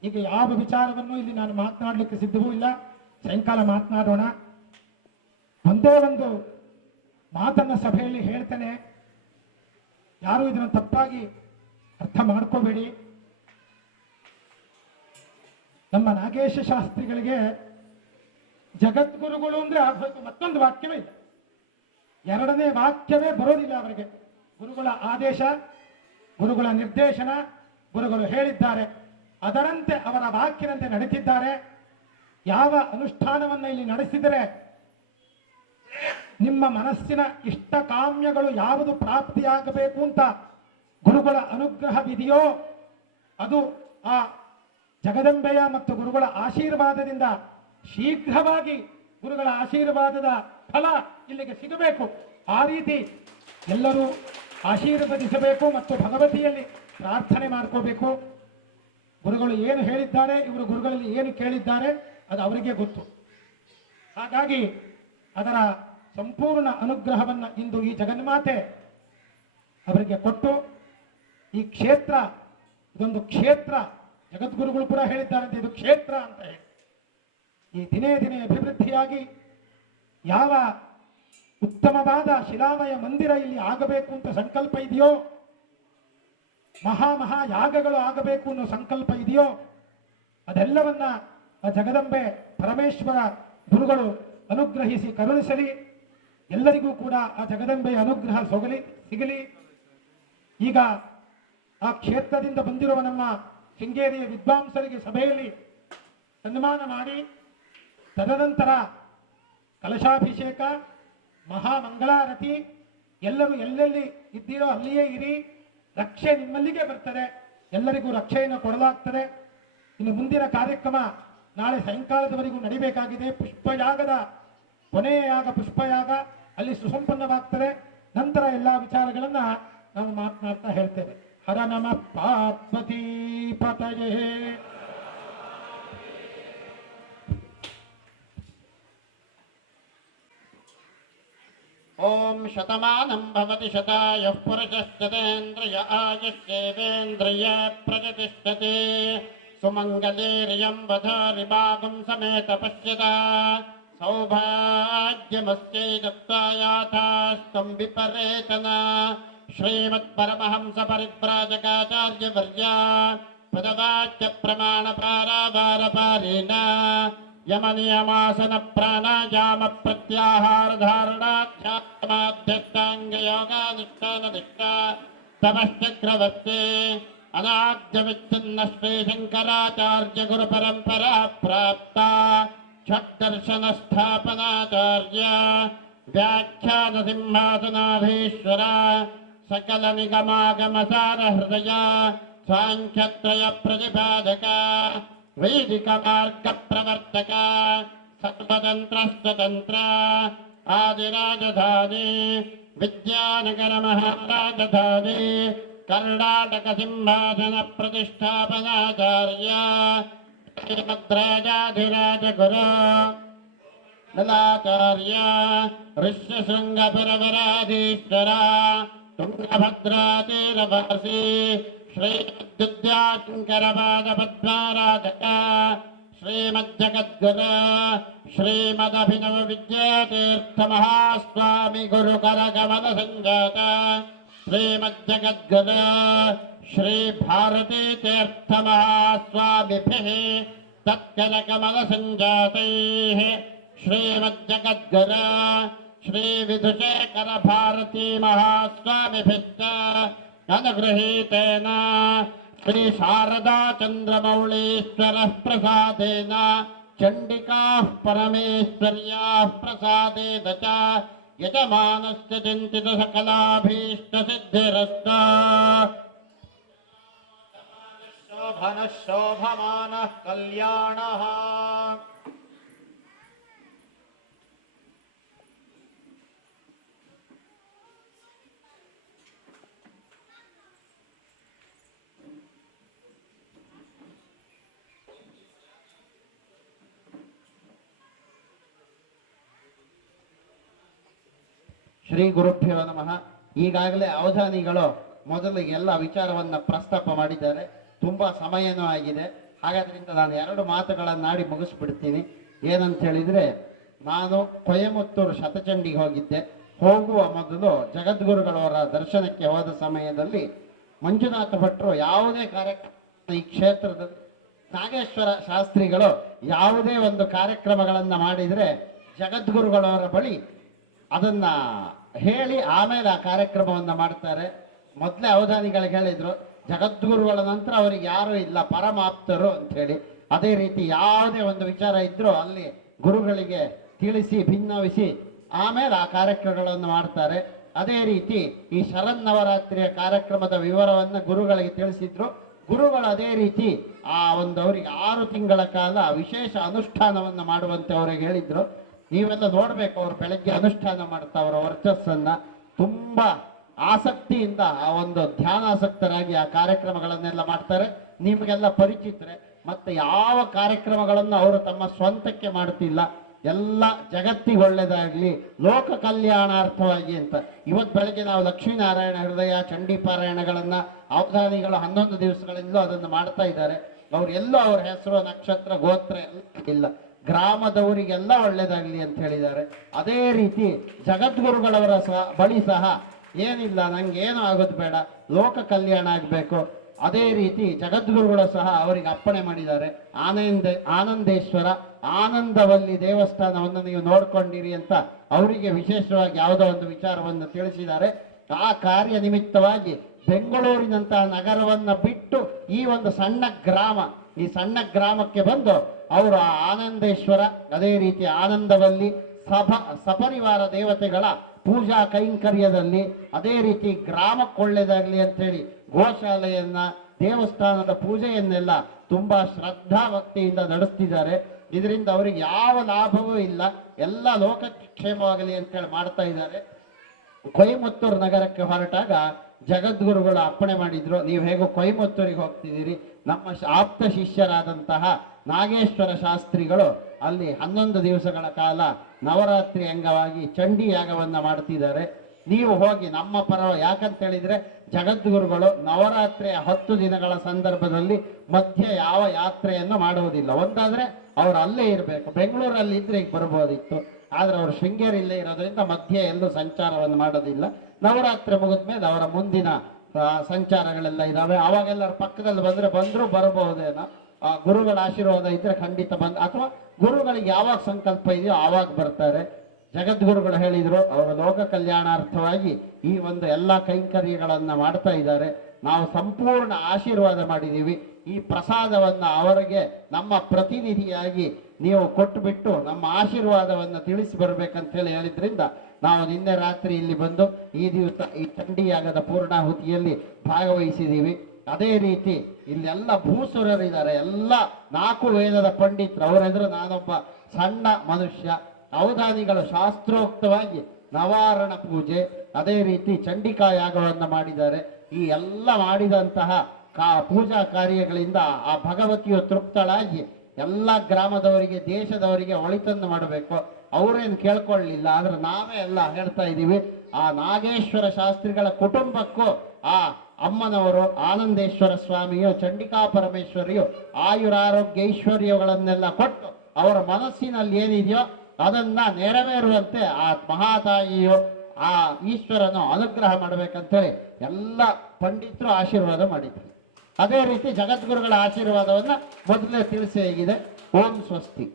ಈಗ ಯಾವ ವಿಚಾರವನ್ನು ಇಲ್ಲಿ ನಾನು ಮಾತನಾಡಲಿಕ್ಕೆ ಸಿದ್ಧವೂ ಇಲ್ಲ. ಸಾಯಂಕಾಲ ಮಾತನಾಡೋಣ. ಒಂದೇ ಒಂದು ಮಾತನ್ನ ಸಭೆಯಲ್ಲಿ ಹೇಳ್ತೇನೆ, ಯಾರು ಇದನ್ನು ತಪ್ಪಾಗಿ ಅರ್ಥ ಮಾಡ್ಕೋಬೇಡಿ. ನಮ್ಮ ನಾಗೇಶ ಶಾಸ್ತ್ರಿಗಳಿಗೆ ಜಗದ್ಗುರುಗಳು ಅಂದ್ರೆ ಆಗೋಯ್ತು, ಮತ್ತೊಂದು ವಾಕ್ಯವೇ ಇಲ್ಲ, ಎರಡನೇ ವಾಕ್ಯವೇ ಬರೋದಿಲ್ಲ ಅವರಿಗೆ. ಗುರುಗಳ ಆದೇಶ, ಗುರುಗಳ ನಿರ್ದೇಶನ, ಗುರುಗಳು ಹೇಳಿದ್ದಾರೆ, ಅದರಂತೆ ಅವರ ವಾಕ್ಯದಂತೆ ನಡೆಸಿದ್ದಾರೆ. ಯಾವ ಅನುಷ್ಠಾನವನ್ನು ಇಲ್ಲಿ ನಡೆಸಿದರೆ ನಿಮ್ಮ ಮನಸ್ಸಿನ ಇಷ್ಟ ಕಾಮ್ಯಗಳು ಯಾವುದು ಪ್ರಾಪ್ತಿಯಾಗಬೇಕು ಅಂತ ಗುರುಗಳ ಅನುಗ್ರಹವಿದೆಯೋ ಅದು ಆ ಜಗದಂಬೆಯ ಮತ್ತು ಗುರುಗಳ ಆಶೀರ್ವಾದದಿಂದ ಶೀಘ್ರವಾಗಿ ಗುರುಗಳ ಆಶೀರ್ವಾದದ ಫಲ ಇಲ್ಲಿಗೆ ಸಿಗಬೇಕು. ಆ ರೀತಿ ಎಲ್ಲರೂ ಆಶೀರ್ವದಿಸಬೇಕು ಮತ್ತು ಭಗವತಿಯಲ್ಲಿ ಪ್ರಾರ್ಥನೆ ಮಾಡ್ಕೋಬೇಕು. ಗುರುಗಳು ಏನು ಹೇಳಿದ್ದಾರೆ, ಇವರು ಗುರುಗಳಲ್ಲಿ ಏನು ಕೇಳಿದ್ದಾರೆ ಅದು ಅವರಿಗೆ ಗೊತ್ತು. ಹಾಗಾಗಿ ಅದರ ಸಂಪೂರ್ಣ ಅನುಗ್ರಹವನ್ನು ಇಂದು ಈ ಜಗನ್ಮಾತೆ ಅವರಿಗೆ ಕೊಟ್ಟು, ಈ ಕ್ಷೇತ್ರ ಇದೊಂದು ಕ್ಷೇತ್ರ, ಜಗದ್ಗುರುಗಳು ಕೂಡ ಹೇಳಿದ್ದಾರಂತೆ ಇದು ಕ್ಷೇತ್ರ ಅಂತ ಹೇಳಿ, ಈ ದಿನೇ ದಿನೇ ಅಭಿವೃದ್ಧಿಯಾಗಿ ಯಾವ ಉತ್ತಮವಾದ ಶಿಲಾಮಯ ಮಂದಿರ ಇಲ್ಲಿ ಆಗಬೇಕು ಅಂತ ಸಂಕಲ್ಪ ಇದೆಯೋ, ಮಹಾ ಯಾಗಗಳು ಆಗಬೇಕು ಅನ್ನೋ ಸಂಕಲ್ಪ ಇದೆಯೋ, ಅದೆಲ್ಲವನ್ನ ಆ ಜಗದಂಬೆ ಪರಮೇಶ್ವರ ಗುರುಗಳು ಅನುಗ್ರಹಿಸಿ ಕರುಣಿಸಲಿ. ಎಲ್ಲರಿಗೂ ಕೂಡ ಆ ಜಗದಂಬೆಯ ಅನುಗ್ರಹ ಸಿಗಲಿ. ಈಗ ಆ ಕ್ಷೇತ್ರದಿಂದ ಬಂದಿರುವ ನಮ್ಮ ಶೃಂಗೇರಿಯ ವಿದ್ವಾಂಸರಿಗೆ ಸಭೆಯಲ್ಲಿ ಸನ್ಮಾನ ಮಾಡಿ, ತದನಂತರ ಕಲಶಾಭಿಷೇಕ, ಮಹಾಮಂಗಳಾರತಿ, ಎಲ್ಲರೂ ಎಲ್ಲೆಲ್ಲಿ ಇದ್ದೀರೋ ಅಲ್ಲಿಯೇ ಇರಿ. ರಕ್ಷೆ ನಿಮ್ಮಲ್ಲಿಗೆ ಬರ್ತದೆ, ಎಲ್ಲರಿಗೂ ರಕ್ಷೆಯನ್ನು ಕೊಡಲಾಗ್ತದೆ. ಇನ್ನು ಮುಂದಿನ ಕಾರ್ಯಕ್ರಮ ನಾಳೆ ಸಾಯಂಕಾಲದವರೆಗೂ ನಡಿಬೇಕಾಗಿದೆ. ಪುಷ್ಪಯಾಗದ ಕೊನೆಯ ಯಾಗ ಪುಷ್ಪಯಾಗ, ಅಲ್ಲಿ ಸುಸಂಪನ್ನವಾಗ್ತದೆ. ನಂತರ ಎಲ್ಲ ವಿಚಾರಗಳನ್ನ ನಾವು ಮಾತನಾಡ್ತಾ ಹೇಳ್ತೇವೆ. ಹರ ನಮಃ ಪಾರ್ವತೀ ಪತಯೇ. ಓಂ ಶತಮಾನಂ ಭವತಿ ಶತಾಯುಃ ಪುರುಷಶ್ಚತೇಂದ್ರಿಯ ಆಯುಷ್ಯೇವೇಂದ್ರಿಯ ಪ್ರತಿಷ್ಠತೆ. ಸುಮಂಗಲೇರಿಯಂ ವಧಾರಿ ಭಾಗಂ ಸಮೇತ ಪಶ್ಯತ. ಸೌಭಾಗ್ಯಮಸ್ಯೈದತ್ವಾಯಾಥಾಸ್ತಂ ವಿಪರೇತನ. ಶ್ರೀಮತ್ ಪರಮಹಂಸ ಪರಿವ್ರಾಜಕಾಚಾರ್ಯವರ್ಯ ಪದವಾಕ್ಯ ಪ್ರಮಾಣ ಪಾರಾವಾರಪಾರೇಣ ಯಮನಿಯಮಾಸನ ಪ್ರಾಣಾಯಾಮ ಪ್ರತ್ಯಾಹಾರ ಧಾರಣಾಧ್ಯಾತ್ಮಾಧ್ಯಕ್ಷಾಂಗ ಯೋಗಾನುಷ್ಠಾನ ದಿಕ್ಷಾ ತಪಶ್ಚಕ್ರವರ್ತಿ ಅನಾದ್ಯವಿಚ್ಛಿನ್ನ ಶ್ರೀ ಶಂಕರಾಚಾರ್ಯ ಗುರು ಪರಂಪರಾ ಪ್ರಾಪ್ತ ಷಡ್ದರ್ಶನ ಸ್ಥಾಪನಾಚಾರ್ಯ ವ್ಯಾಖ್ಯಾನ ಸಿಂಹಾಸನಾಧೀಶ್ವರ ಸಕಲ ನಿಗಮಾಗಮ ಸಾರ ಹೃದಯ ಸಾಂಖ್ಯತ್ರಯ ಪ್ರತಿಪಾದಕ ವೈದಿಕ ಮಾರ್ಗ ಪ್ರವರ್ತಕ ಸರ್ವತಂತ್ರ ಸ್ವತಂತ್ರ ಆದಿರಾಜಧಾನಿ ವಿದ್ಯಾನಗರ ಮಹಾರಾಜಧಾನಿ ಕರ್ನಾಟಕ ಸಿಂಹಾಸನ ಪ್ರತಿಷ್ಠಾಪನಾಚಾರ್ಯ ಶ್ರೀಮದ್ರಾಜಾಧಿರಾಜ ಗುರು ಲಲಾಚಾರ್ಯ ಋಷ್ಯಶೃಂಗಪುರವರಾಧೀಶ್ವರ ತುಂಗಭದ್ರಾತೀರವಾಸಿ ಶ್ರೀಮದ್ವಿದ್ಯಾಶಂಕರಪಾದ ಪದ್ಮಾರಾಧಕ ಶ್ರೀಮಜ್ಜಗದ್ಗುರು ಶ್ರೀಮದಭಿನವ ವಿದ್ಯಾತೀರ್ಥ ಮಹಾಸ್ವಾಮಿ ಗುರುಕರ ಕಮಲ ಸಂಜಾತ ಶ್ರೀಮಜ್ಜಗದ್ಗುರು ಶ್ರೀ ಭಾರತೀ ತೀರ್ಥ ಮಹಾಸ್ವಾಮಿಭಿಃ ತತ್ಕಲ ಕಮಲ ಸಂಜಾತೈಃ ಶ್ರೀಮಜ್ಜಗದ್ಗುರು ಶ್ರೀ ವಿಧುಶೇಖರ ಭಾರತೀ ಮಹಾಸ್ವಾಮಿಭಿಶ್ಚ ಅನುಗೃಹೀತೇನ ಶ್ರೀ ಶಾರದಾ ಚಂದ್ರಮೌಳೀಶ್ವರಃ ಪ್ರಸಾದೇನ ಚಂಡಿಕಾಃ ಪರಮೇಶ್ವರ್ಯಾಃ ಪ್ರಸಾದೇನ ಚ ಯಜಮಾನಸ್ಯ ಚಿಂತಿತ ಸಕಲಾಭೀಷ್ಟ ಸಿದ್ಧಿರಸ್ತು. ಶೋಭನಃ ಶೋಭಮಾನಃ ಕಲ್ಯಾಣಃ. ಶ್ರೀ ಗುರುಭ್ಯೋ ನಮಃ. ಈಗಾಗಲೇ ಅವಧಾನಿಗಳು ಮೊದಲು ಎಲ್ಲ ವಿಚಾರವನ್ನ ಪ್ರಸ್ತಾಪ ಮಾಡಿದ್ದಾರೆ. ತುಂಬಾ ಸಮಯನೂ ಆಗಿದೆ. ಹಾಗಾದ್ರಿಂದ ನಾನು 2 ಮಾತುಗಳನ್ನಾಡಿ ಮುಗಿಸ್ಬಿಡ್ತೀನಿ. ಏನಂತ ಹೇಳಿದ್ರೆ, ನಾನು ಕೊಯಮತ್ತೂರು ಶತಚಂಡಿಗೆ ಹೋಗಿದ್ದೆ. ಹೋಗುವ ಮೊದಲು ಜಗದ್ಗುರುಗಳವರ ದರ್ಶನಕ್ಕೆ ಹೋದ ಸಮಯದಲ್ಲಿ ಮಂಜುನಾಥ ಭಟ್ರು ಯಾವುದೇ ಕಾರ್ಯಕ್ರಮ ಈ ಕ್ಷೇತ್ರದಲ್ಲಿ ನಾಗೇಶ್ವರ ಶಾಸ್ತ್ರಿಗಳು ಯಾವುದೇ ಒಂದು ಕಾರ್ಯಕ್ರಮಗಳನ್ನು ಮಾಡಿದರೆ ಜಗದ್ಗುರುಗಳವರ ಬಳಿ ಅದನ್ನ ಹೇಳಿ ಆಮೇಲೆ ಆ ಕಾರ್ಯಕ್ರಮವನ್ನು ಮಾಡ್ತಾರೆ. ಮೊದಲೇ ಅವಧಾನಿಗಳಿಗೆ ಹೇಳಿದ್ರು, ಜಗದ್ಗುರುಗಳ ನಂತರ ಅವರಿಗೆ ಯಾರೂ ಇಲ್ಲ, ಪರಮಾಪ್ತರು ಅಂತ ಹೇಳಿ. ಅದೇ ರೀತಿ ಯಾವುದೇ ಒಂದು ವಿಚಾರ ಇದ್ರೂ ಅಲ್ಲಿ ಗುರುಗಳಿಗೆ ತಿಳಿಸಿ ಭಿನ್ನವಿಸಿ ಆಮೇಲೆ ಆ ಕಾರ್ಯಕ್ರಮಗಳನ್ನು ಮಾಡ್ತಾರೆ. ಅದೇ ರೀತಿ ಈ ಶರನ್ನವರಾತ್ರಿಯ ಕಾರ್ಯಕ್ರಮದ ವಿವರವನ್ನು ಗುರುಗಳಿಗೆ ತಿಳಿಸಿದ್ರು. ಗುರುಗಳು ಅದೇ ರೀತಿ ಆ ಒಂದು ಅವರಿಗೆ 6 ತಿಂಗಳ ಕಾಲ ವಿಶೇಷ ಅನುಷ್ಠಾನವನ್ನು ಮಾಡುವಂತೆ ಅವರಿಗೆ ಹೇಳಿದ್ರು. ನೀವೆಲ್ಲ ನೋಡ್ಬೇಕು, ಅವ್ರು ಬೆಳಗ್ಗೆ ಅನುಷ್ಠಾನ ಮಾಡ್ತಾ ಅವರ ವರ್ಚಸ್ಸನ್ನ ತುಂಬಾ ಆಸಕ್ತಿಯಿಂದ ಆ ಒಂದು ಧ್ಯಾನಾಸಕ್ತರಾಗಿ ಆ ಕಾರ್ಯಕ್ರಮಗಳನ್ನೆಲ್ಲ ಮಾಡ್ತಾರೆ. ನಿಮಗೆಲ್ಲ ಪರಿಚಿತರೆ. ಮತ್ತೆ ಯಾವ ಕಾರ್ಯಕ್ರಮಗಳನ್ನು ಅವರು ತಮ್ಮ ಸ್ವಂತಕ್ಕೆ ಮಾಡ್ತಿಲ್ಲ, ಎಲ್ಲ ಜಗತ್ತಿಗೆ ಒಳ್ಳೇದಾಗ್ಲಿ, ಲೋಕ ಕಲ್ಯಾಣಾರ್ಥವಾಗಿ ಅಂತ. ಇವತ್ತು ಬೆಳಗ್ಗೆ ನಾವು ಲಕ್ಷ್ಮೀನಾರಾಯಣ ಹೃದಯ ಚಂಡಿ ಪಾರಾಯಣಗಳನ್ನ ಅವಧಾನಿಗಳು 11 ದಿವಸಗಳಿಂದಲೂ ಅದನ್ನು ಮಾಡ್ತಾ ಇದ್ದಾರೆ. ಅವರೆಲ್ಲೂ ಅವ್ರ ಹೆಸರು ನಕ್ಷತ್ರ ಗೋತ್ರ ಇಲ್ಲ, ಗ್ರಾಮದವರಿಗೆಲ್ಲ ಒಳ್ಳೇದಾಗ್ಲಿ ಅಂತ ಹೇಳಿದ್ದಾರೆ. ಅದೇ ರೀತಿ ಜಗದ್ಗುರುಗಳವರ ಬಳಿ ಸಹ ಏನಿಲ್ಲ, ನಂಗೆ ಏನು ಆಗೋದು ಬೇಡ, ಲೋಕ ಕಲ್ಯಾಣ ಆಗಬೇಕು. ಅದೇ ರೀತಿ ಜಗದ್ಗುರುಗಳು ಸಹ ಅವರಿಗೆ ಅಪ್ಪಣೆ ಮಾಡಿದ್ದಾರೆ. ಆನಂದೇಶ್ವರ ಆನಂದವಲ್ಲಿ ದೇವಸ್ಥಾನವನ್ನು ನೀವು ನೋಡ್ಕೊಂಡಿರಿ ಅಂತ ಅವರಿಗೆ ವಿಶೇಷವಾಗಿ ಯಾವುದೋ ಒಂದು ವಿಚಾರವನ್ನು ತಿಳಿಸಿದ್ದಾರೆ. ಆ ಕಾರ್ಯ ನಿಮಿತ್ತವಾಗಿ ಬೆಂಗಳೂರಿನಂತಹ ನಗರವನ್ನು ಬಿಟ್ಟು ಈ ಒಂದು ಸಣ್ಣ ಗ್ರಾಮ, ಈ ಸಣ್ಣ ಗ್ರಾಮಕ್ಕೆ ಬಂದು ಅವರು ಆ ಆನಂದೇಶ್ವರ ಅದೇ ರೀತಿ ಆನಂದವಲ್ಲಿ ಸಪರಿವಾರ ದೇವತೆಗಳ ಪೂಜಾ ಕೈಂಕರ್ಯದಲ್ಲಿ ಅದೇ ರೀತಿ ಗ್ರಾಮಕ್ಕೆ ಒಳ್ಳೇದಾಗ್ಲಿ ಅಂತೇಳಿ ಗೋಶಾಲೆಯನ್ನ ದೇವಸ್ಥಾನದ ಪೂಜೆಯನ್ನೆಲ್ಲ ತುಂಬಾ ಶ್ರದ್ಧಾ ಭಕ್ತಿಯಿಂದ ನಡೆಸ್ತಿದ್ದಾರೆ. ಇದರಿಂದ ಅವರಿಗೆ ಯಾವ ಲಾಭವೂ ಇಲ್ಲ, ಎಲ್ಲ ಲೋಕಕ್ಕೆ ಕ್ಷೇಮವಾಗಲಿ ಅಂತೇಳಿ ಮಾಡ್ತಾ ಇದ್ದಾರೆ. ಕೊಯಮತ್ತೂರು ನಗರಕ್ಕೆ ಹೊರಟಾಗ ಜಗದ್ಗುರುಗಳು ಅಪ್ಪಣೆ ಮಾಡಿದ್ರು, ನೀವು ಹೇಗೋ ಕೊಯಮತ್ತೂರಿಗೆ ಹೋಗ್ತಿದ್ದೀರಿ, ನಮ್ಮ ಆಪ್ತ ಶಿಷ್ಯರಾದಂತಹ ನಾಗೇಶ್ವರ ಶಾಸ್ತ್ರಿಗಳು ಅಲ್ಲಿ 11 ದಿವಸಗಳ ಕಾಲ ನವರಾತ್ರಿ ಅಂಗವಾಗಿ ಚಂಡಿ ಯಾಗವನ್ನ ಮಾಡ್ತಿದ್ದಾರೆ. ನೀವು ಹೋಗಿ ನಮ್ಮ ಪರ, ಯಾಕಂತ ಹೇಳಿದ್ರೆ ಜಗದ್ಗುರುಗಳು ನವರಾತ್ರಿಯ 10 ದಿನಗಳ ಸಂದರ್ಭದಲ್ಲಿ ಮಧ್ಯೆ ಯಾವ ಯಾತ್ರೆಯನ್ನು ಮಾಡುವುದಿಲ್ಲ. ಒಂದಾದ್ರೆ ಅವ್ರು ಅಲ್ಲೇ ಇರಬೇಕು, ಬೆಂಗಳೂರಲ್ಲಿ ಇದ್ರೆ ಈಗ ಬರ್ಬೋದಿತ್ತು, ಆದ್ರೆ ಅವರು ಶೃಂಗೇರಿಯಲ್ಲೇ ಇರೋದ್ರಿಂದ ಮಧ್ಯೆ ಎಲ್ಲೂ ಸಂಚಾರವನ್ನು ಮಾಡೋದಿಲ್ಲ. ನವರಾತ್ರಿ ಮುಗಿದ್ಮೇಲೆ ಅವರ ಮುಂದಿನ ಸಂಚಾರಗಳೆಲ್ಲ ಇದಾವೆ. ಅವಾಗೆಲ್ಲರ ಪಕ್ಕದಲ್ಲಿ ಬಂದ್ರು ಬರಬಹುದೇನೋ, ಗುರುಗಳ ಆಶೀರ್ವಾದ ಇದ್ರೆ ಖಂಡಿತ ಅಥವಾ ಗುರುಗಳಿಗೆ ಯಾವಾಗ ಸಂಕಲ್ಪ ಇದೆಯೋ ಆವಾಗ ಬರ್ತಾರೆ. ಜಗದ್ಗುರುಗಳು ಹೇಳಿದ್ರು, ಅವರ ಲೋಕ ಕಲ್ಯಾಣಾರ್ಥವಾಗಿ ಈ ಒಂದು ಎಲ್ಲ ಕೈಂಕರ್ಯಗಳನ್ನ ಮಾಡ್ತಾ ಇದ್ದಾರೆ. ನಾವು ಸಂಪೂರ್ಣ ಆಶೀರ್ವಾದ ಮಾಡಿದ್ದೀವಿ. ಈ ಪ್ರಸಾದವನ್ನ ಅವರಿಗೆ ನಮ್ಮ ಪ್ರತಿನಿಧಿಯಾಗಿ ನೀವು ಕೊಟ್ಟುಬಿಟ್ಟು ನಮ್ಮ ಆಶೀರ್ವಾದವನ್ನು ತಿಳಿಸಿ ಬರ್ಬೇಕಂತ ಹೇಳಿದ್ರಿಂದ ನಾವು ನಿನ್ನೆ ರಾತ್ರಿ ಇಲ್ಲಿ ಬಂದು ಈ ದಿವಸ ಈ ಚಂಡಿಯಾಗದ ಪೂರ್ಣಾಹುತಿಯಲ್ಲಿ ಭಾಗವಹಿಸಿದ್ದೀವಿ. ಅದೇ ರೀತಿ ಇಲ್ಲೆಲ್ಲ ಭೂಸುರರಿದ್ದಾರೆ, ಎಲ್ಲ 4 ವೇದದ ಪಂಡಿತರು. ಅವರೆದುರು ನಾನೊಬ್ಬ ಸಣ್ಣ ಮನುಷ್ಯ. ಅವಧಾನಿಗಳು ಶಾಸ್ತ್ರೋಕ್ತವಾಗಿ ನವಾರಣ ಪೂಜೆ ಅದೇ ರೀತಿ ಚಂಡಿಕಾ ಯಾಗವನ್ನು ಮಾಡಿದ್ದಾರೆ. ಈ ಎಲ್ಲ ಮಾಡಿದಂತಹ ಪೂಜಾ ಕಾರ್ಯಗಳಿಂದ ಆ ಭಗವತಿಯು ತೃಪ್ತಳಾಗಿ ಎಲ್ಲ ಗ್ರಾಮದವರಿಗೆ ದೇಶದವರಿಗೆ ಒಳಿತನ್ನು ಮಾಡಬೇಕು. ಅವರೇನು ಕೇಳ್ಕೊಳ್ಳಿಲ್ಲ, ಆದ್ರೆ ನಾವೇ ಎಲ್ಲ ಹೇಳ್ತಾ ಇದ್ದೀವಿ. ಆ ನಾಗೇಶ್ವರ ಶಾಸ್ತ್ರಿಗಳ ಕುಟುಂಬಕ್ಕೂ ಆ ಅಮ್ಮನವರು ಆನಂದೇಶ್ವರ ಸ್ವಾಮಿಯು ಚಂಡಿಕಾ ಪರಮೇಶ್ವರಿಯು ಆಯುರಾರೋಗ್ಯ ಐಶ್ವರ್ಯಗಳನ್ನೆಲ್ಲ ಕೊಟ್ಟು ಅವರ ಮನಸ್ಸಿನಲ್ಲಿ ಏನಿದೆಯೋ ಅದನ್ನ ನೆರವೇರುವಂತೆ ಆ ಮಹಾತಾಯಿಯು ಆ ಈಶ್ವರನು ಅನುಗ್ರಹ ಮಾಡಬೇಕಂತೇಳಿ ಎಲ್ಲ ಪಂಡಿತರು ಆಶೀರ್ವಾದ ಮಾಡಿದ್ರು. ಅದೇ ರೀತಿ ಜಗದ್ಗುರುಗಳ ಆಶೀರ್ವಾದವನ್ನ ಮೊದಲೇ ತಿಳಿಸಿ ಹೇಗಿದೆ. ಓಂ ಸ್ವಸ್ತಿ.